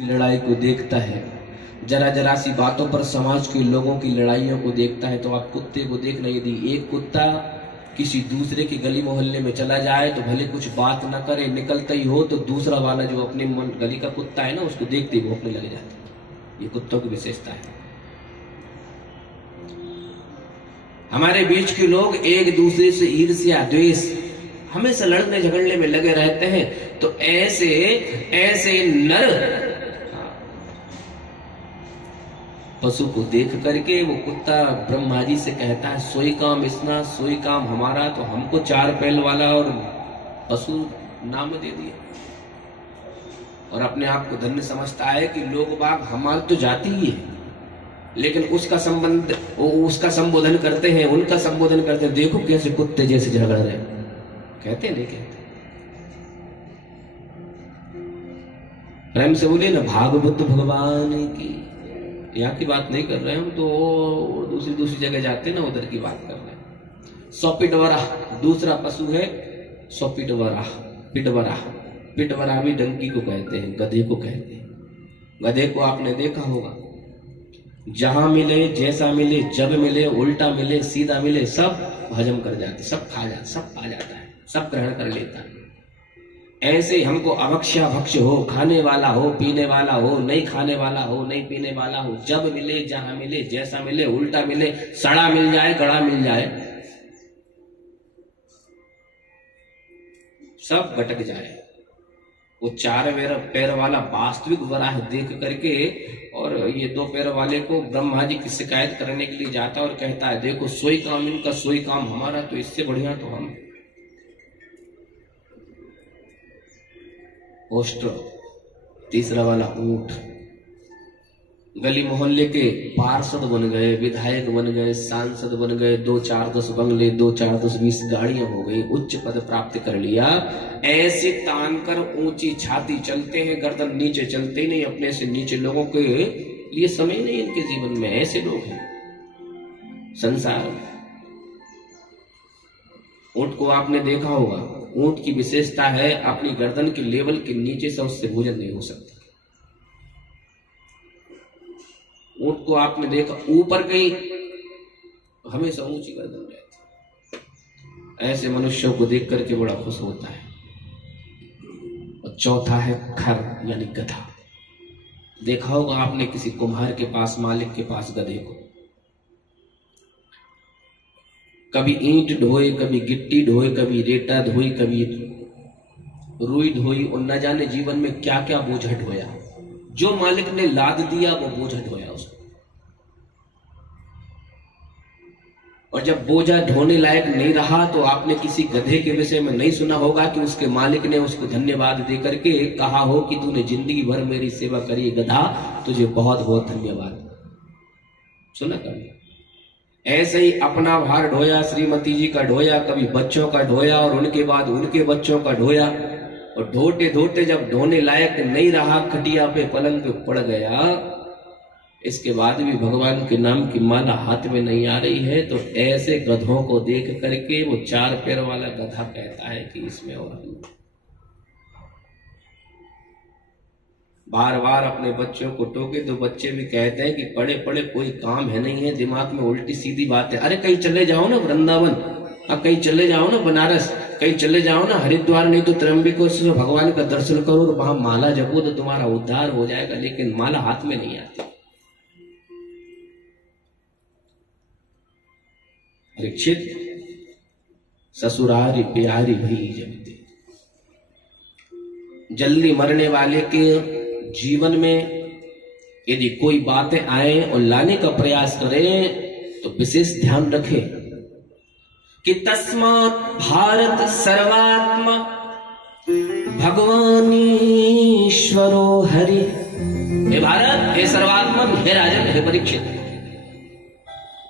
लड़ाई को देखता है, जरा जरा सी बातों पर समाज के लोगों की लड़ाइयों को देखता है, तो आप कुत्ते को देखना, यदि एक कुत्ता किसी दूसरे की गली मोहल्ले में चला जाए तो भले कुछ बात ना करे, निकलता ही हो तो दूसरा वाला जो अपने गली का कुत्ता है ना, उसको देखते ही वो अपने लग जाता है। ये कुत्तों की विशेषता है। हमारे बीच के लोग एक दूसरे से ईर्ष्या द्वेष हमेशा लड़ने झगड़ने में लगे रहते हैं। तो ऐसे ऐसे नर पशु को देख करके वो कुत्ता ब्रह्मा जी से कहता है, सोई काम इसना सोई काम हमारा, तो हमको चार पैल वाला और पशु नाम दे दिया। और अपने आप को धन्य समझता है कि लोग बाग हमार तो जाती ही है, लेकिन उसका संबोधन करते हैं, उनका संबोधन करते हैं, देखो कैसे कुत्ते जैसे झगड़ रहे हैं। कहते नहीं कहते? प्रेम से बोलिए ना, भागवत भगवान की। यहाँ की बात नहीं कर रहे हैं हम, तो दूसरी जगह जाते हैं ना, उधर की बात कर रहे हैं। सौपिटवरा दूसरा पशु है, सौपिटवरा पिटवरा। पिटवरा भी डंकी को कहते हैं, गधे को कहते हैं। गधे को आपने देखा होगा, जहां मिले जैसा मिले, जब मिले उल्टा मिले सीधा मिले, सब हजम कर जाते, सब खा जाता, सब पा जाता है, सब ग्रहण कर लेता है। ऐसे हमको अभक्ष्या भक्ष्य हो, खाने वाला हो, पीने वाला हो, नहीं खाने वाला हो, नहीं पीने वाला हो, जब मिले जहां मिले जैसा मिले, उल्टा मिले, सड़ा मिल जाए गड़ा मिल जाए, सब भटक जाए। वो चार पैर वाला वास्तविक वराह देख करके और ये दो पैर वाले को ब्रह्मा जी की शिकायत करने के लिए जाता और कहता है, देखो सोई काम इनका सोई काम हमारा, तो इससे बढ़िया तो हम। पोस्टर तीसरा वाला ऊंट, गली मोहल्ले के पार्षद बन गए, विधायक बन गए, सांसद बन गए, 2 4 10 बंगले, 2 4 10 20 गाड़ियां हो गई, उच्च पद प्राप्त कर लिया। ऐसे तान कर ऊंची छाती चलते हैं, गर्दन नीचे चलते ही नहीं, अपने से नीचे लोगों के लिए समय नहीं इनके जीवन में। ऐसे लोग हैं संसार में। ऊंट को आपने देखा होगा, ऊंट की विशेषता है अपनी गर्दन के लेवल के नीचे से उससे भोजन नहीं हो सकता। ऊंट को आपने देखा ऊपर गई, हमेशा ऊंची गर्दन रहती। ऐसे मनुष्यों को देख करके बड़ा खुश होता है। और चौथा है खर यानी गधा। देखा होगा आपने किसी कुम्हार के पास, मालिक के पास गधे को, कभी ईंट ढोए, कभी गिट्टी ढोए, कभी रेता धोई, कभी रुई ढोई, और न जाने जीवन में क्या क्या बोझा ढोया। जो मालिक ने लाद दिया वो बोझा ढोया उसको। और जब बोझा ढोने लायक नहीं रहा तो आपने किसी गधे के विषय में नहीं सुना होगा कि उसके मालिक ने उसको धन्यवाद दे करके कहा हो कि तूने जिंदगी भर मेरी सेवा करी गधा, तुझे बहुत बहुत धन्यवाद। सुना कभी? ऐसे ही अपना भार ढोया, श्रीमती जी का ढोया, कभी बच्चों का ढोया, और उनके बाद उनके बच्चों का ढोया। और ढोते ढोते जब ढोने लायक नहीं रहा, खटिया पे पलंग पे पड़ गया, इसके बाद भी भगवान के नाम की माला हाथ में नहीं आ रही है, तो ऐसे गधों को देख करके वो 4 पैर वाला गधा कहता है कि इसमें और हम। बार बार अपने बच्चों को टोके तो बच्चे भी कहते हैं कि पढ़े पढ़े कोई काम है नहीं है, दिमाग में उल्टी सीधी बात है। अरे कहीं चले जाओ ना वृंदावन, कहीं चले जाओ ना बनारस, कहीं चले जाओ ना हरिद्वार, नहीं तो त्र्यंबकेश्वर भगवान का दर्शन करो और वहां माला जपो तो तुम्हारा उद्धार हो जाएगा। लेकिन माला हाथ में नहीं आती। परीक्षित, ससुरारी प्यारी भी जपते। जल्दी मरने वाले के जीवन में यदि कोई बातें आए और लाने का प्रयास करें तो विशेष ध्यान रखें कि तस्मात् भारत सर्वात्मा भगवान ईश्वरो हरि। हे भारत, हे सर्वात्मन, हे राजन, हे परीक्षित,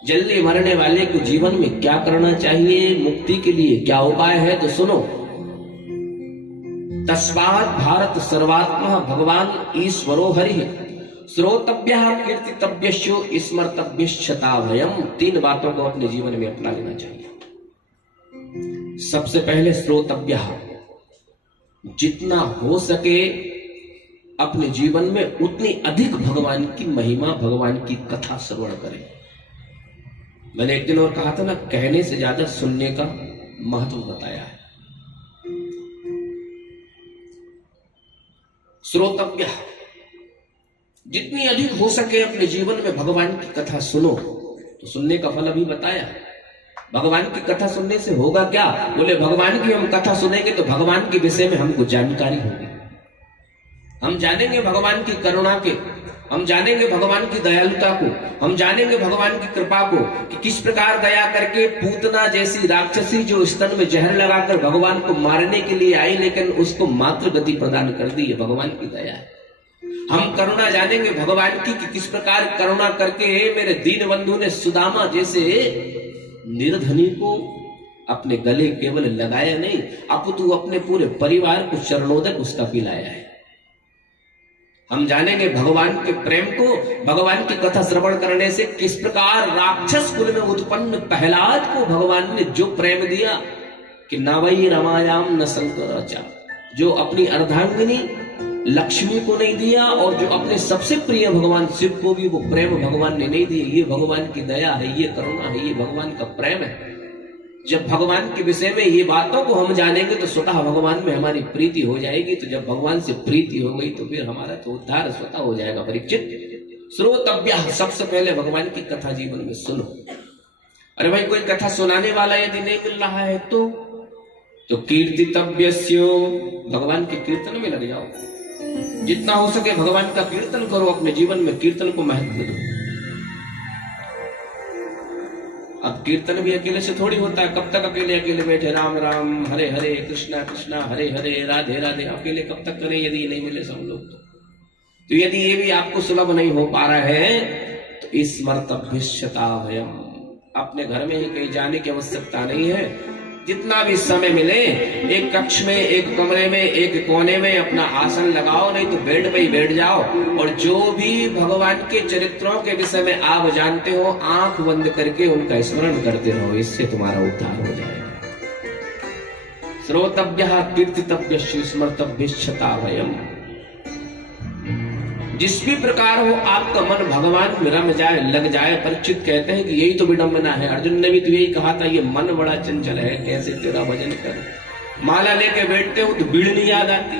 जल्दी मरने वाले को जीवन में क्या करना चाहिए, मुक्ति के लिए क्या उपाय है, तो सुनो। तस्मात् भारत सर्वात्मा भगवान ईश्वरो हरि श्रोतव्यः कीर्तितव्यश्चो स्मर्तव्यश्चताभयम्। 3 बातों को अपने जीवन में अपना लेना चाहिए। सबसे पहले श्रोतव्यः, जितना हो सके अपने जीवन में उतनी अधिक भगवान की महिमा, भगवान की कथा श्रवण करें। मैंने एक दिन और कहा था ना, कहने से ज्यादा सुनने का महत्व बताया है। श्रोतव्य, जितनी अधिक हो सके अपने जीवन में भगवान की कथा सुनो। तो सुनने का फल अभी बताया। भगवान की कथा सुनने से होगा क्या? बोले भगवान की हम कथा सुनेंगे तो भगवान के विषय में हमको जानकारी होगी। हम जानेंगे भगवान की करुणा के, हम जानेंगे भगवान की दयालुता को, हम जानेंगे भगवान की कृपा को कि किस प्रकार दया करके पूतना जैसी राक्षसी जो स्तन में जहर लगाकर भगवान को मारने के लिए आई, लेकिन उसको मात्र गति प्रदान कर दी। है भगवान की दया है। हम करुणा जानेंगे भगवान की कि किस प्रकार करुणा करके मेरे दीन बंधु ने सुदामा जैसे निर्धनी को अपने गले केवल लगाया नहीं, अपितु अपने पूरे परिवार को चरणोदक उसका पिलाया है। हम जानेंगे भगवान के प्रेम को, भगवान की कथा श्रवण करने से किस प्रकार राक्षस कुल में उत्पन्न प्रहलाद को भगवान ने जो प्रेम दिया कि न वही रमायाम न शंकराचा, जो अपनी अर्धांगिनी लक्ष्मी को नहीं दिया और जो अपने सबसे प्रिय भगवान शिव को भी वो प्रेम भगवान ने नहीं दिया। ये भगवान की दया है, ये करुणा है, ये भगवान का प्रेम है। जब भगवान के विषय में ये बातों को हम जानेंगे तो स्वतः भगवान में हमारी प्रीति हो जाएगी। तो जब भगवान से प्रीति हो गई तो फिर हमारा तो उद्धार स्वतः हो जाएगा। परीक्षित, श्रोतव्य, सबसे पहले भगवान की कथा जीवन में सुनो। अरे भाई कोई कथा सुनाने वाला यदि नहीं मिल रहा है तो कीर्तितव्यस्यो, भगवान के कीर्तन में लग जाओ। जितना हो सके भगवान का कीर्तन करो, अपने जीवन में कीर्तन को महत्व दो। अब कीर्तन भी अकेले से थोड़ी होता है। कब तक अकेले अकेले बैठे राम राम हरे हरे कृष्णा कृष्णा हरे हरे राधे राधे अकेले कब तक करें यदि नहीं मिले सब लोग। तो यदि ये भी आपको सुलभ नहीं हो पा रहा है तो स्मर्तभ्यश्यता भयम, अपने घर में ही कहीं जाने की आवश्यकता नहीं है। जितना भी समय मिले एक कक्ष में, एक कमरे में, एक कोने में अपना आसन लगाओ, नहीं तो बेड पे ही बैठ जाओ और जो भी भगवान के चरित्रों के विषय में आप जानते हो आंख बंद करके उनका स्मरण करते रहो। इससे तुम्हारा उद्धार हो जाएगा। श्रोतव्यः कीर्तितव्यस्य स्मर्तव्यश्चता भयम्। जिस भी प्रकार हो आपका मन भगवान में रम जाए, लग जाए। परीक्षित कहते हैं कि यही तो विडंबना है। अर्जुन ने भी तो यही कहा था, ये मन बड़ा चंचल है, कैसे तेरा भजन करूं। माला लेके बैठते हो तो बीड़नी याद आती,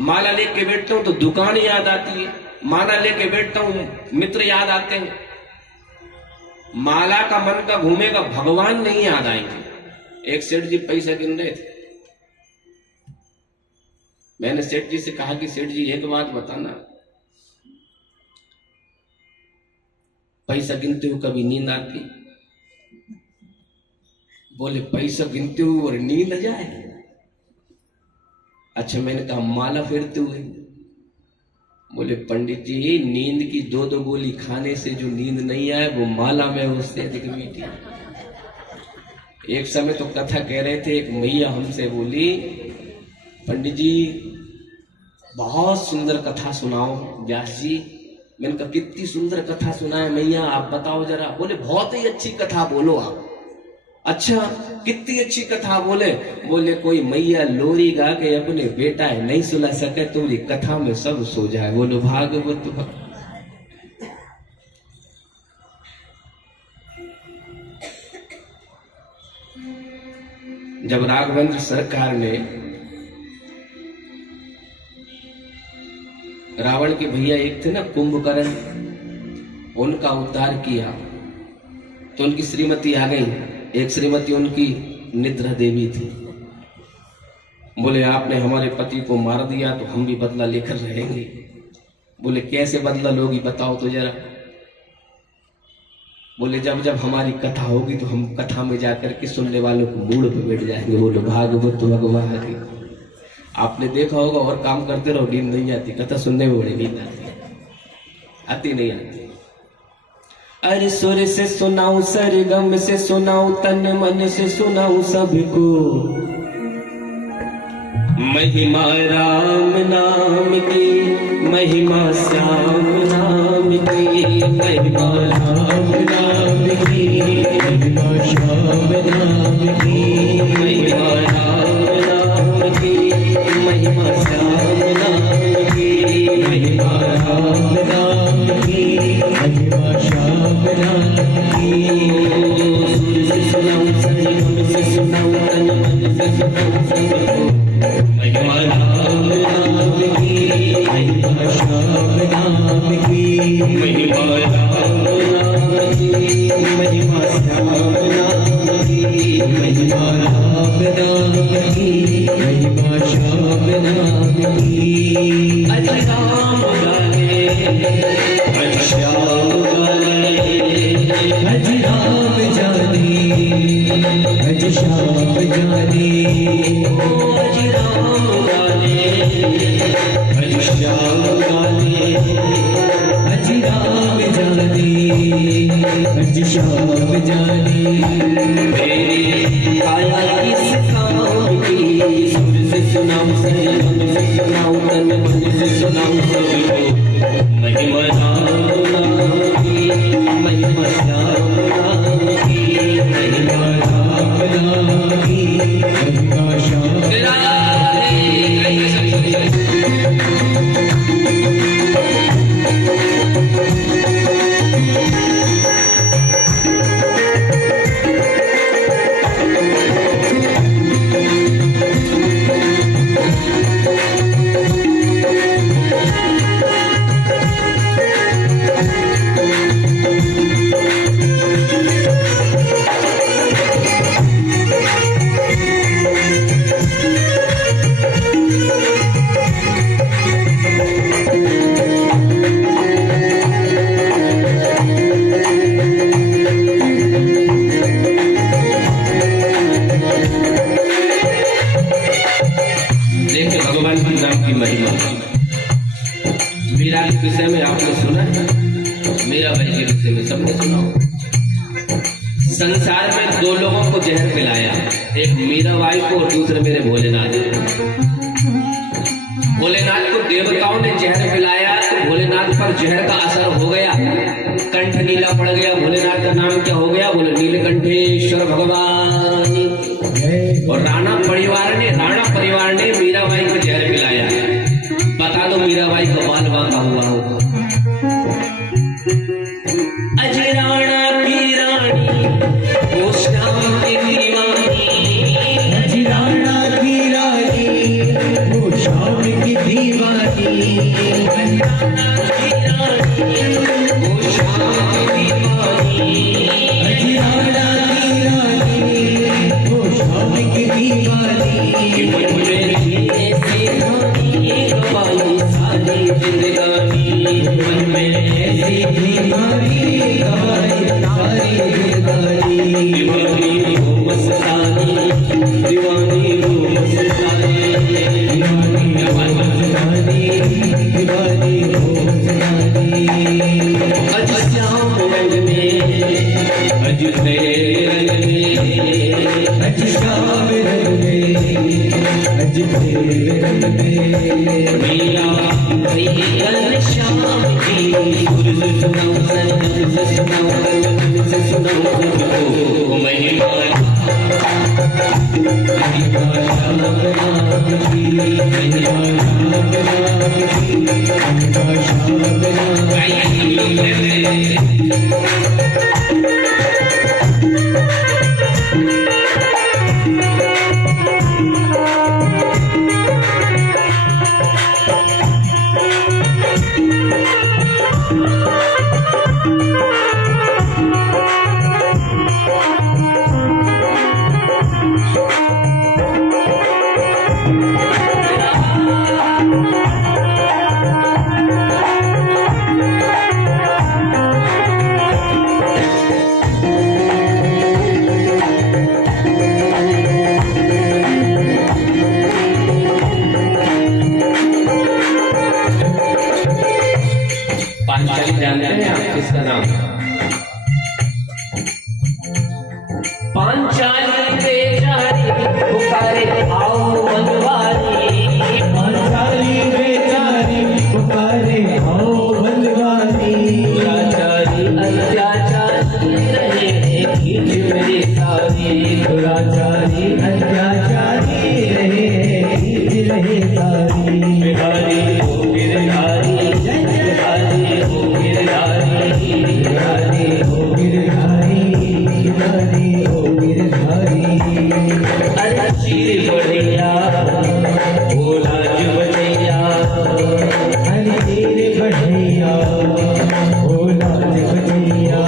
माला लेके बैठते हो तो दुकान याद आती है, माला लेके बैठता हूं मित्र याद आते हैं। माला का मन का घूमेगा, भगवान नहीं याद आएंगे। एक सेठ जी पैसा गिन रहे थे। मैंने सेठ जी से कहा कि सेठ जी एक बात बताना, पैसा गिनते हुए कभी नींद आती? बोले पैसा गिनते हुए और नींद आ जाए? अच्छा, मैंने कहा माला फेरते हुए? बोले पंडित जी नींद की दो दो गोली खाने से जो नींद नहीं आए वो माला में उससे अधिक मीठी। एक समय तो कथा कह रहे थे, एक मैया हमसे बोली पंडित जी बहुत सुंदर कथा सुनाओ व्यास जी। मैंने कहा कितनी सुंदर कथा सुनाए मैया, आप बताओ जरा। बोले बहुत ही अच्छी कथा बोलो आप। अच्छा कितनी अच्छी कथा? बोले कोई मैया लोरी गा के अपने बेटा है नहीं सुना सके तो ये कथा में सब सो जाए। बोलो भागवत जब राघवेंद्र सरकार ने रावण के भैया एक थे ना कुंभकर्ण, उनका उद्धार किया तो उनकी श्रीमती आ गई। एक श्रीमती उनकी निद्रा देवी थी। बोले आपने हमारे पति को मार दिया तो हम भी बदला लेकर रहेंगे। बोले कैसे बदला लोगी बताओ तो जरा। बोले जब जब हमारी कथा होगी तो हम कथा में जाकर के सुनने वालों को मूड पे बैठ जाएंगे। बोलो भागवत भगवान की। आपने देखा होगा और काम करते रहो नींद नहीं आती, कथा सुनने में बड़ी नींद आती नहीं आती। अरे सुर से सुनाऊं, सरगम से सुनाऊं, तन मन से सुनाऊं सबको महिमा राम नाम की, महिमा श्याम नाम की, महिमा राम नाम की, महिमा श्याम नाम की, महिमा राम नाम की, महिमा श्याम नाम की, श्याम नाम की, महिमा राम नाम की, महिमा श्याम नाम की, महिमा राम नाम की, महिमा श्याम नाम की। अज राम गाने अज श्याम गाने, अज राम जाने अज श्याम जाने, अज राम गाने अज श्याम गाने, अज राम जाने अज श्याम जाने। मेरी काया किस काम की, सुर से सुनाऊं मन से सुनाऊं तन मन से सुनाऊं सबको, महिमा राम नाम की, महिमा श्याम नाम की, महिमा राम नाम की, महिमा श्याम। मीरा के विषय में आपने सुना है, मीरा भाई के विषय में सबने सुना। संसार में दो लोगों को जहर पिलाया, एक मीरा बाई को और दूसरे मेरे भोलेनाथ। भोलेनाथ को देवताओं ने जहर पिलाया तो भोलेनाथ पर जहर का असर हो गया, कंठ नीला पड़ गया। भोलेनाथ का नाम क्या हो गया? बोले नीलकंठेश्वर भगवान। और राणा परिवार ने मीराबाई को जहर पिलाया। बता दो मीराबाई का मालवा का हुआ होगा। अज राणा की रानी वो श्याम की दीवानी, अज राणा की रानी वो श्याम की दीवानी, वो श्याम की दीवानी, अज राणा की रानी वो श्याम की दीवानी। सारी जिंदगानी मन में ऐसी बीमारी गवाई, सारी जिंदगानी दीवानी हो मस्तानी, दीवानी हो मस्तानी, दीवानी हो मस्तानी, दीवानी हो मस्तानी। अज श्याम रंग में अज तेरे रंग में, अज श्याम रंग में अज तेरे रंग में। मीरा भाई कल शाम की सुर से सुनाऊं सनम से सुनाऊं कलम से सुनाऊं सबको, महिमा श्याम नाम की, महिमा श्याम नाम की, महिमा श्याम नाम जानते हैं आप किसका नाम? पांचाली बेचारी पुकारे आओ बनवारी, पांचाली बेचारी पुकारे आओ बनवारी। दुराचारी अत्याचारी रहे खींच मेरी सारी, दुराचारी अत्याचारी रहे खींच रहे सारी। बिहारी हो गिरधारी, बिहारी हो गिरधारी, बिहारी हो गिरधारी, बिहारी हो गिरधारी। अरे चीर बढ़िया भोला जो बजैया, अरे बढ़िया भोला बढ़िया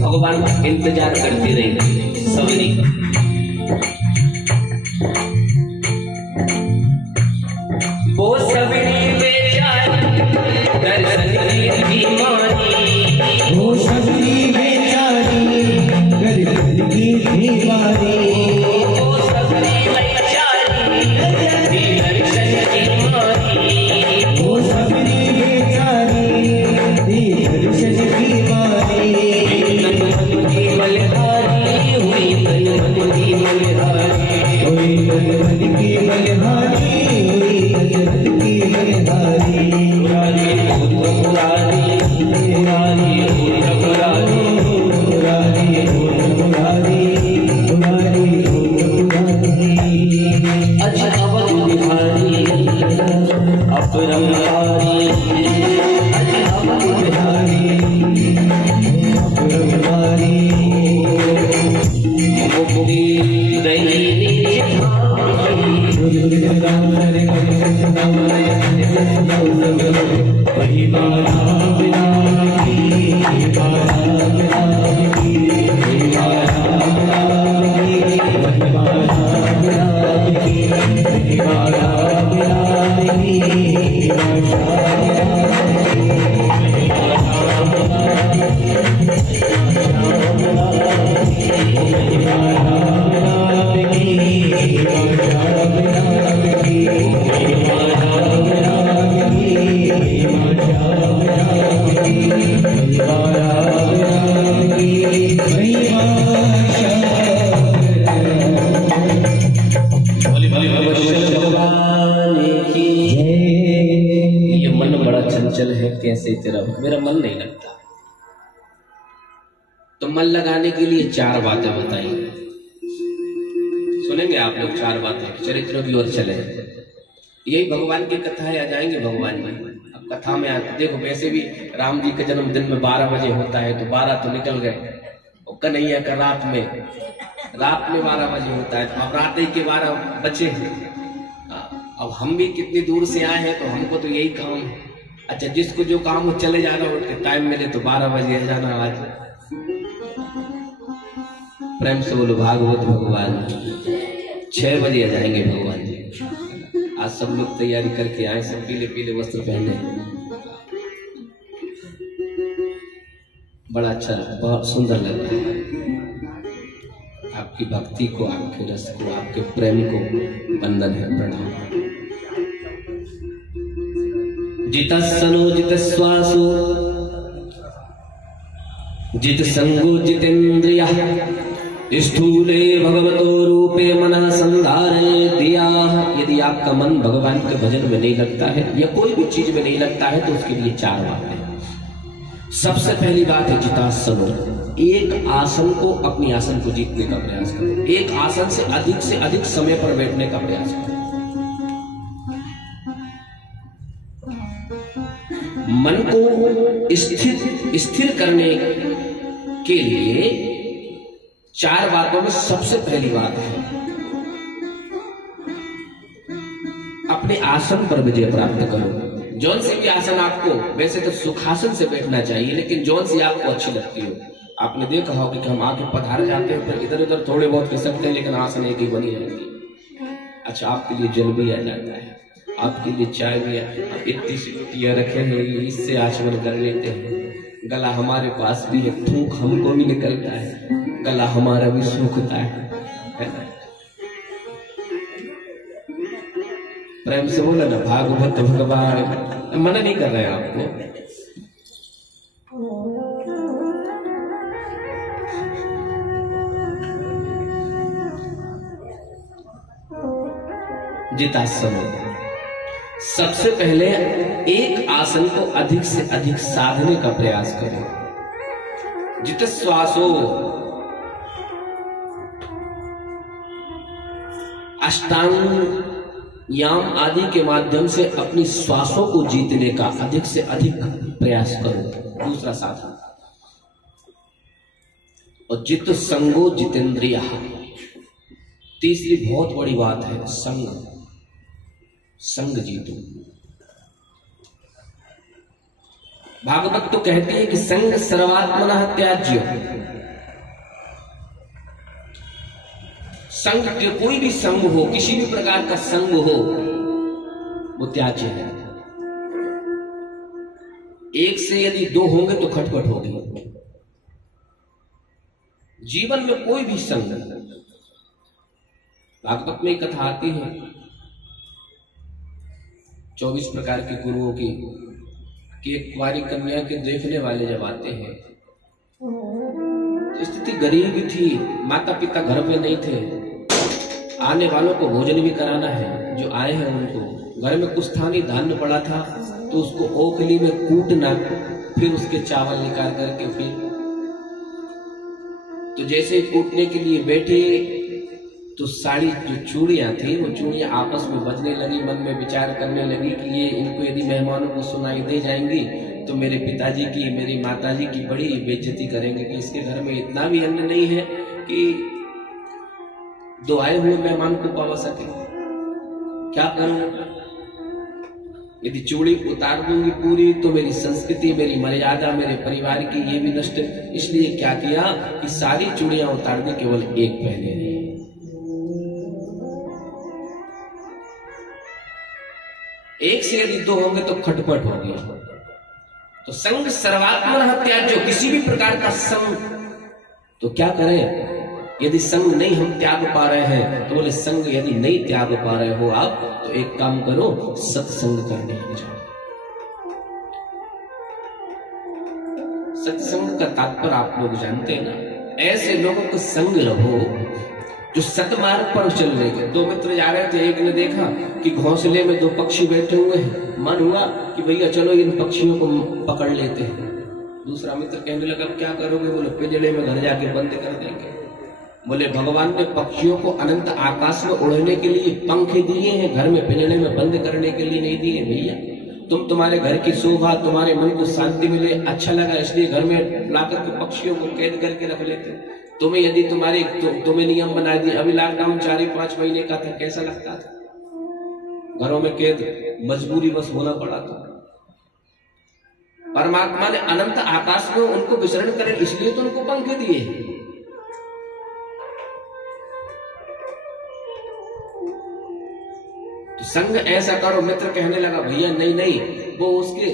भगवान इंतजार करती रही सवेरी का। वो सवेरी बेचारी दर्शन की बीमारी, वो सवेरी बेचारी दर्शन की बीमारी, वो सवेरी बेचारी दर्शन की बीमारी, वो सवेरी बेचारी दर्शन की बीमारी। बलिहारी हुई की बलिहारी, हुई की बलिहारी, हुई की बलिहारी। पुरानी पुरानी पुरानी पुरानी पुरानी पुरानी पुरानी पुरानी। अच्छा अवध बिहारी अपरंपारी, अच्छा अवध बिहारी अपरंपारी। मुक्ति दैनी वही बाला बिना की, बाला बिना की, बाला बिना की, बाला बिना की, बाला बिना चंचल है कैसे तेरा, मेरा मन नहीं लगता। तो मन लगाने के लिए चार बातें बताई, सुनेंगे आप लोग चार बातें, चरित्रों की ओर चले। यही भगवान की कथा है, आ जाएंगे भगवान में। अब कथा में देखो, वैसे भी राम जी का जन्मदिन में 12 बजे होता है, तो 12 तो निकल गए। और कन्हैया का रात में 12 बजे होता है, तो अब रात ही के 12 बचे। अब हम भी कितनी दूर से आए हैं, तो हमको तो यही काम है। अच्छा, जिसको जो काम हो चले जाना, उठ के टाइम मिले तो 12 बजे आ जाना। आज प्रेम से बोलो भागवत भगवान 6 बजे आ जाएंगे भगवान जी। आज सब लोग तैयारी करके आए, सब पीले पीले वस्त्र पहने, बड़ा अच्छा, बहुत सुंदर लग रहा है। आपकी भक्ति को, आपके रस को, आपके प्रेम को वंदन है, प्रणाम। जित सनो जित श्वासो जित संगो जितेन्द्रिय स्थूले भगवतो रूपे मनः संधारे दिया। यदि आपका मन भगवान के भजन में नहीं लगता है या कोई भी चीज में नहीं लगता है, तो उसके लिए चार बातें। सबसे पहली बात है जितासनो, एक आसन को, अपनी आसन को जीतने का प्रयास करो। एक आसन से अधिक समय पर बैठने का प्रयास करो। मन को स्थिर करने के लिए चार बातों में सबसे पहली बात है अपने आसन पर विजय प्राप्त करो। जौन से भी आसन आपको, वैसे तो सुखासन से बैठना चाहिए, लेकिन जौन सी आपको अच्छी लगती हो, आपने देखा होगा कि हम आके पधार जाते हैं, फिर इधर उधर थोड़े बहुत खिसकते हैं, लेकिन आसन एक ही बनी रहती। अच्छा, आपके लिए जल भी आ जाता है, आपके लिए चाय भी इतनी सी रोटियां रखे हैं, इससे आचमन कर लेते हैं। गला हमारे पास भी है, थूक हमको भी निकलता है, गला हमारा भी सूखता है ना? प्रेम से बोला ना, भागवत भगवान। मना नहीं कर रहे हैं आपको, जितासन। सबसे पहले एक आसन को अधिक से अधिक साधने का प्रयास करें। जित श्वासो अष्टांग याम आदि के माध्यम से अपनी श्वासों को जीतने का अधिक से अधिक प्रयास करो। दूसरा साधन। और जित संगो जितेंद्रिय। तीसरी बहुत बड़ी बात है, संग। संग जीतो। भागवत तो कहती है कि संग सर्वात्मनः त्याज्य। संग के कोई भी संग हो, किसी भी प्रकार का संग हो, वो त्याज्य है। एक से यदि दो होंगे तो खटपट होगी। जीवन में कोई भी संग, भागवत में एक कथा आती है 24 प्रकार के गुरुओं की, कि एक कुंवारी कन्या के देखने वाले जब आते हैं, तो स्थिति गरीब थी, माता पिता घर पे नहीं थे, आने वालों को भोजन भी कराना है, जो आए हैं उनको घर में कुछ था नहीं, धान्य पड़ा था, तो उसको ओखली में कूटना, फिर उसके चावल निकाल करके फिर, तो जैसे कूटने के लिए बैठे तो सारी जो चूड़ियां थी वो चूड़ियां आपस में बजने लगी। मन में विचार करने लगी कि ये इनको यदि मेहमानों को सुनाई दे जाएंगी तो मेरे पिताजी की, मेरी माताजी की बड़ी बेइज्जती करेंगे कि इसके घर में इतना भी अन्न नहीं है कि दो आए हुए मेहमान को पवा सके। क्या करूं? यदि चूड़ी उतार दूंगी पूरी तो मेरी संस्कृति, मेरी मर्यादा, मेरे परिवार की ये भी नष्ट। इसलिए क्या किया कि सारी चूड़ियां उतार दी, केवल एक पहने रही। एक से यदि दो होंगे तो खटपट होगी। तो संग सर्वात्मनः त्याज्यो, किसी भी प्रकार का संग। तो क्या करें? यदि संग नहीं हम त्याग पा रहे हैं तो बोले संग यदि नहीं त्याग पा रहे हो आप, तो एक काम करो, सत्संग करने लग जाओ। सत्संग का तात्पर्य आप लोग जानते हैं ना, ऐसे लोगों को संग रहो जो सतमार्ग पर चल रहे थे। दो मित्र जा रहे थे, एक ने देखा कि घोंसले में दो पक्षी बैठे हुए हैं, मन हुआ कि भैया चलो इन पक्षियों को पकड़ लेते हैं। दूसरा मित्र कहने लगा क्या करोगे? बोले पिंजड़े में घर जाके बंद कर देंगे। बोले भगवान ने पक्षियों को अनंत आकाश में उड़ने के लिए पंख दिए हैं, घर में पिंजड़े में बंद करने के लिए नहीं दिए। भैया तुम्हारे घर की शोभा, तुम्हारे मन को शांति मिले, अच्छा लगा, इसलिए घर में लाकर के पक्षियों को कैद करके रख लेते। तुम्हें यदि तुम्हें नियम बना दिए, अभी लॉकडाउन 4-5 महीने का था, कैसा लगता था? घरों में कैद, मजबूरी बस होना पड़ा था। परमात्मा ने अनंत आकाश में उनको विचरण करे, इसलिए तो उनको पंख दिए। तो संग ऐसा करो। मित्र कहने लगा भैया नहीं, वो उसके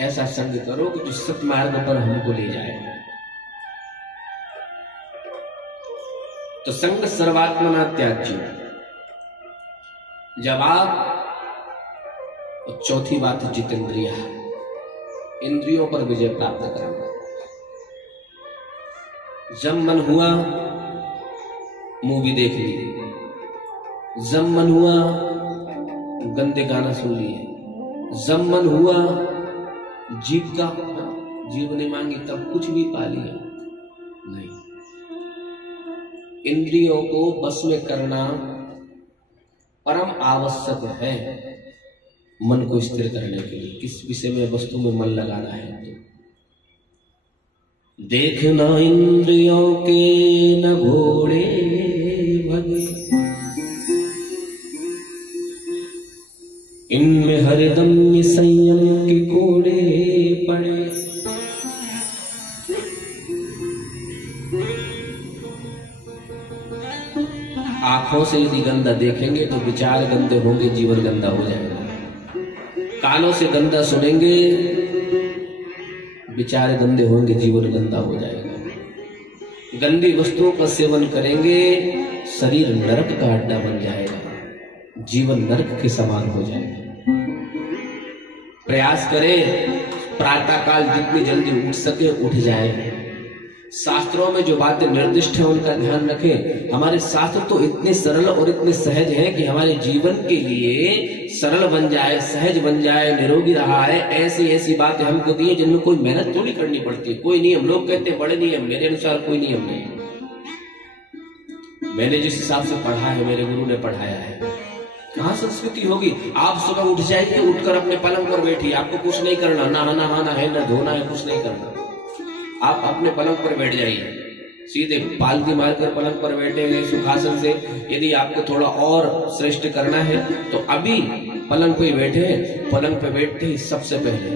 ऐसा संग करो कि जो सतमार्ग पर हमको ले जाए। तो संग सर्वात्मना त्याज्य। जब आप, और चौथी बात है जितेंद्रिय, इंद्रियों पर विजय प्राप्त करना। जब मन हुआ मूवी देख ली, जब मन हुआ गंदे गाना सुन लिए, जब मन हुआ जीव ने मांगी तब कुछ भी पा लिया। नहीं, इंद्रियों को बस में करना परम आवश्यक है मन को स्थिर करने के लिए। किस विषय में, वस्तु में मन लगाना है तो देखना इंद्रियों के न घोड़े भगे, इनमें हरदम ये संयम के कोड़े पड़े। आंखों से यदि गंदा देखेंगे तो विचार गंदे होंगे, जीवन गंदा हो जाएगा। कानों से गंदा सुनेंगे, विचार गंदे होंगे, जीवन गंदा हो जाएगा। गंदी वस्तुओं का सेवन करेंगे, शरीर नरक का अड्डा बन जाएगा, जीवन नरक के समान हो जाएगा। प्रयास करें प्रातः काल जितनी जल्दी उठ सके उठ जाए। शास्त्रों में जो बातें निर्दिष्ट है उनका ध्यान रखें। हमारे शास्त्र तो इतने सरल और इतने सहज हैं कि हमारे जीवन के लिए सरल बन जाए, सहज बन जाए, निरोगी रहा है, ऐसी ऐसी बातें हमको दी जिनमें कोई मेहनत थोड़ी करनी पड़ती। कोई नियम, लोग कहते हैं बड़े नियम, मेरे अनुसार कोई नियम नहीं। मैंने जिस हिसाब से पढ़ा है, मेरे गुरु ने पढ़ाया है, कहाँ संस्कृति होगी। आप सुबह उठ जाइए, उठकर अपने पलंग पर बैठिए, आपको कुछ नहीं करना, ना नहाना है, ना धोना है, कुछ नहीं करना। आप अपने पलंग पर बैठ जाइए, सीधे पालती मारकर पलंग पर बैठे हुए सुखासन से। यदि आपको थोड़ा और श्रेष्ठ करना है तो अभी पलंग पे बैठे, पलंग पे बैठते ही सबसे पहले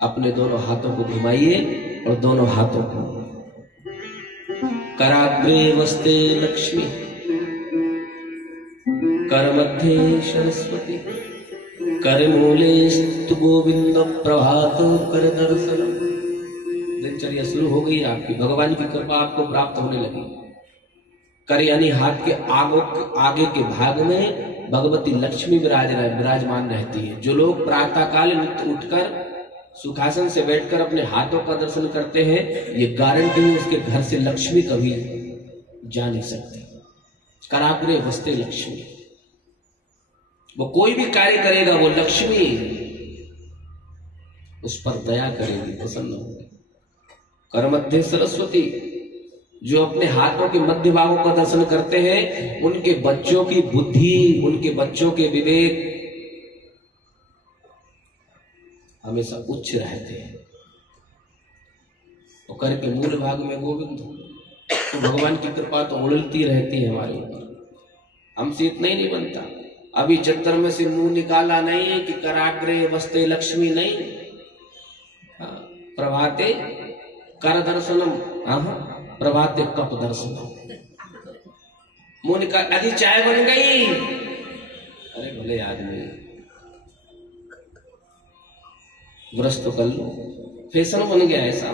अपने दोनों हाथों को घुमाइए और दोनों हाथों को कराग्रे वस्ते लक्ष्मी, कर मध्य सरस्वती, कर मूले स्तु गोविंद प्रभात कर दर्शनम। दिनचर्या शुरू हो गई आपकी, भगवान की कृपा आपको प्राप्त होने लगी। कर यानी हाथ के आगे के भाग में भगवती लक्ष्मी विराजमान रहती है। जो लोग प्रातः काल उठकर सुखासन से बैठकर अपने हाथों का दर्शन करते हैं, ये गारंटी है उसके घर से लक्ष्मी कभी जा नहीं सकती। कराग्रे वस्ते लक्ष्मी, वो कोई भी कार्य करेगा वो लक्ष्मी उस पर दया करेगी, प्रसन्न होगी। कर मध्य सरस्वती, जो अपने हाथों के मध्य भागों का दर्शन करते हैं, उनके बच्चों की बुद्धि, उनके बच्चों के विवेक हमेशा उच्च रहते हैं। और कर के मूल भाग में गोविंद, तो भगवान की कृपा तो उड़ती रहती है हमारे ऊपर, हमसे इतना ही नहीं बनता। अभी चक्कर में से मुंह निकाला नहीं कि कराग्रे वस्ते लक्ष्मी नहीं, प्रभाते कर दर्शनम, प्रभाते कप दर्शनम। मुंह निकाल, अभी चाय बन गई, अरे भले आदमी ब्रश तो कर लो, फैशन बन गया ऐसा,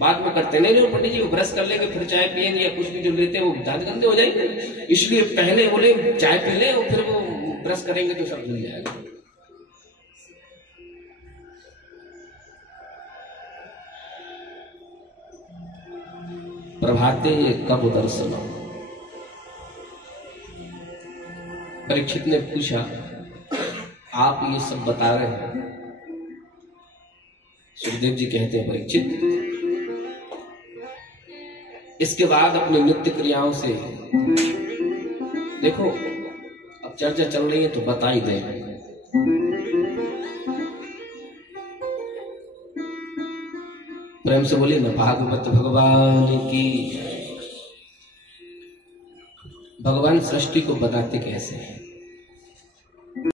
बाद में करते नहीं। जो पंडित जी को ब्रश कर लेंगे फिर चाय पियेंगे या कुछ भी जो लेते हैं वो दांत गंदे हो जाएंगे, इसलिए पहले बोले चाय पी ले और फिर वो ब्रश करेंगे तो सब मिल जाएगा। प्रभाते कब दर्शन। परीक्षित ने पूछा, आप ये सब बता रहे हैं। सुखदेव जी कहते हैं, परीक्षित इसके बाद अपनी नित्य क्रियाओं से देखो, अब चर्चा चल रही है तो बता ही दें। प्रेम से बोलिए ना, भागवत भगवान की। भगवान सृष्टि को बताते कैसे हैं।